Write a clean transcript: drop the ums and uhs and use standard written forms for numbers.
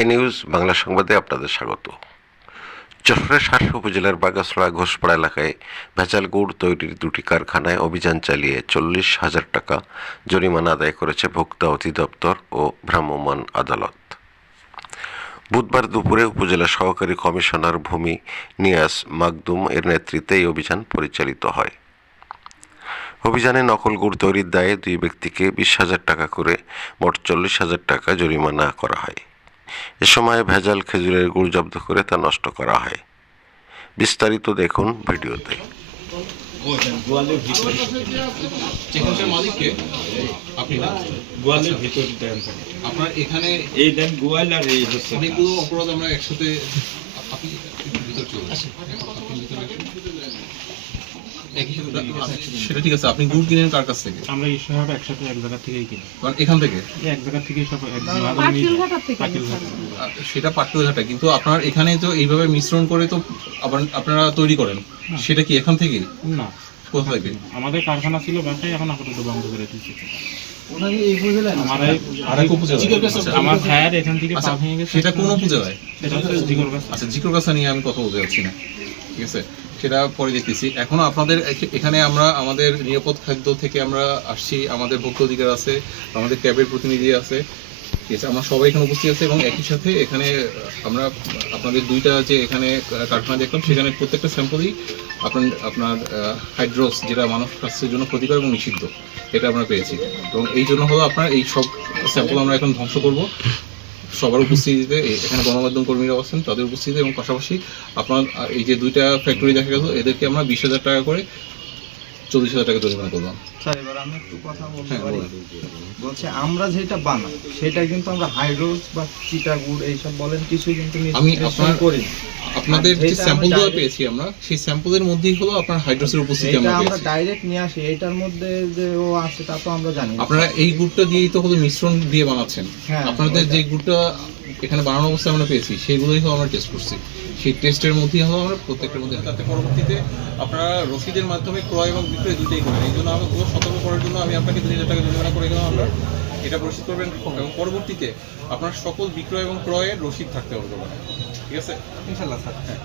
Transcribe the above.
এ news Bangla সংবাদে আপনাদের স্বাগত। যশোরের শাসক উপজেলার বাগাছড়া ঘোষপাড়া এলাকায় ভেজাল গুড় তৈরির দুটি কারখানায় অভিযান চালিয়ে 40,000 টাকা জরিমানা আদায় করেছে ভোক্তা অধিদপ্তর ও ভ্রাম্যমাণ আদালত। বুধবার দুপুরে উপজেলা সহকারী কমিশনার ভূমি নিয়াস মাকদুম এর নেতৃত্বে এই অভিযান পরিচালিত হয়। অভিযানে নকল গুড় তৈরির দায়ে দুই ব্যক্তিকে 20,000 টাকা করে মোট 40,000 টাকা জরিমানা করা হয়। এ সময় ভেজাল খেজুরের গুড় জব্দ করে তা নষ্ট করা হয়। বিস্তারিত দেখুন ভিডিওতে। আপনার এখানে এই দেন গোয়াল আর এই হচ্ছে অনেকগুলো অপরাধ আমরা একসাথে আপনি ভিতর চলে আসেন। সেটা ঠিক আছে, আপনি গুড় কিনেন কার কাছ থেকে? আমরা এই সব একসাথে এক জায়গা থেকেই কিনি, কারণ এখান থেকে এক জায়গা থেকেই সব সেটা পাটুয়াঘাটা, কিন্তু আপনার এখানে তো এইভাবে মিশ্রণ করে তো আবার আপনারা তৈরি করেন, সেটা কি এখান থেকে? না, কোথা থেকে? আমাদের কারখানা ছিল বাসায়, এখন আপাতত বন্ধ করে দিয়েছি। আমার ভাইয়ের এখান থেকে পা ভেঙে গেছে। সেটা কোন উপজেলায়? সেটা হচ্ছে জিগর গাছ। আচ্ছা, জিকর গাছা নিয়ে আমি কথা বলতে যাচ্ছি না, ঠিক আছে, সেটা পরে দেখতেছি। এখনো আপনাদের এখানে আমরা আমাদের নিরাপদ খাদ্য থেকে আমরা আসছি, আমাদের ভোক্তা অধিকার আছে, আমাদের ক্যাবের প্রতিনিধি আছে, ঠিক আছে, আমরা সবাই এখানে উপস্থিত আছে। এবং একই সাথে এখানে আমরা আপনাদের দুইটা যে এখানে কারখানা দেখলাম, সেখানে প্রত্যেকটা স্যাম্পলই আপনার হাইড্রোস, যেটা মানব স্বাস্থ্যের জন্য ক্ষতিকর এবং নিষিদ্ধ, এটা আমরা পেয়েছি। এবং এই জন্য হলো আপনার এই সব স্যাম্পল আমরা এখন ধ্বংস করব সবার উপস্থিতিতে। এখানে গণমাধ্যম কর্মীরা আছেন, তাদের উপস্থিতিতে। এবং পাশাপাশি আপনার এই যে দুইটা ফ্যাক্টরি দেখা গেল, এদেরকে আমরা 20,000 টাকা করে 40,000 টাকা জরিমানা করলাম। স্যার, এবার আমি একটু কথা বলতে পারি? বলছে আমরা যেটা বানাই সেটা কিন্তু আমরা হাইড্রোস বা চিটাগুড় এইসব বলেন কিছু কিন্তু আমি আপনার করি। আপনাদের যে স্যাম্পলগুলো পেয়েছি আমরা, সেই স্যাম্পলের মধ্যেই হলো আপনার হাইড্রোসের উপস্থিতি আমরা আমরা পেয়েছি। ডাইরেক্ট নিয়ে আসি, এটার মধ্যে যে ও আছে তা তো আমরা জানি না। আপনারা এই গুড়টা দিয়েই তো হলো মিশ্রণ দিয়ে বানাচ্ছেন। হ্যাঁ, আপনাদের যে গুড়টা এখানে বানানো অবস্থায় আমরা পেয়েছি, সেইগুলোই হলো আমরা টেস্ট করছি। সেই টেস্টের মধ্যেই হলো আমরা প্রত্যেকটার মধ্যে, তাতে পরবর্তীতে আপনারা রসিদের মাধ্যমে ক্রয় এবং বিক্রয় দুটোই করেন। এই জন্য আমাকে সতর্ক করার জন্য আমি আপনাকে 2,000 টাকা জরিমানা করে গেলাম। আমরা এটা পরিশোধ করবেন এবং পরবর্তীতে আপনার সকল বিক্রয় এবং ক্রয়ের রসিদ থাকতে হবে দোকানে, ঠিক আছে? ইনশাআল্লাহ স্যার। হ্যাঁ।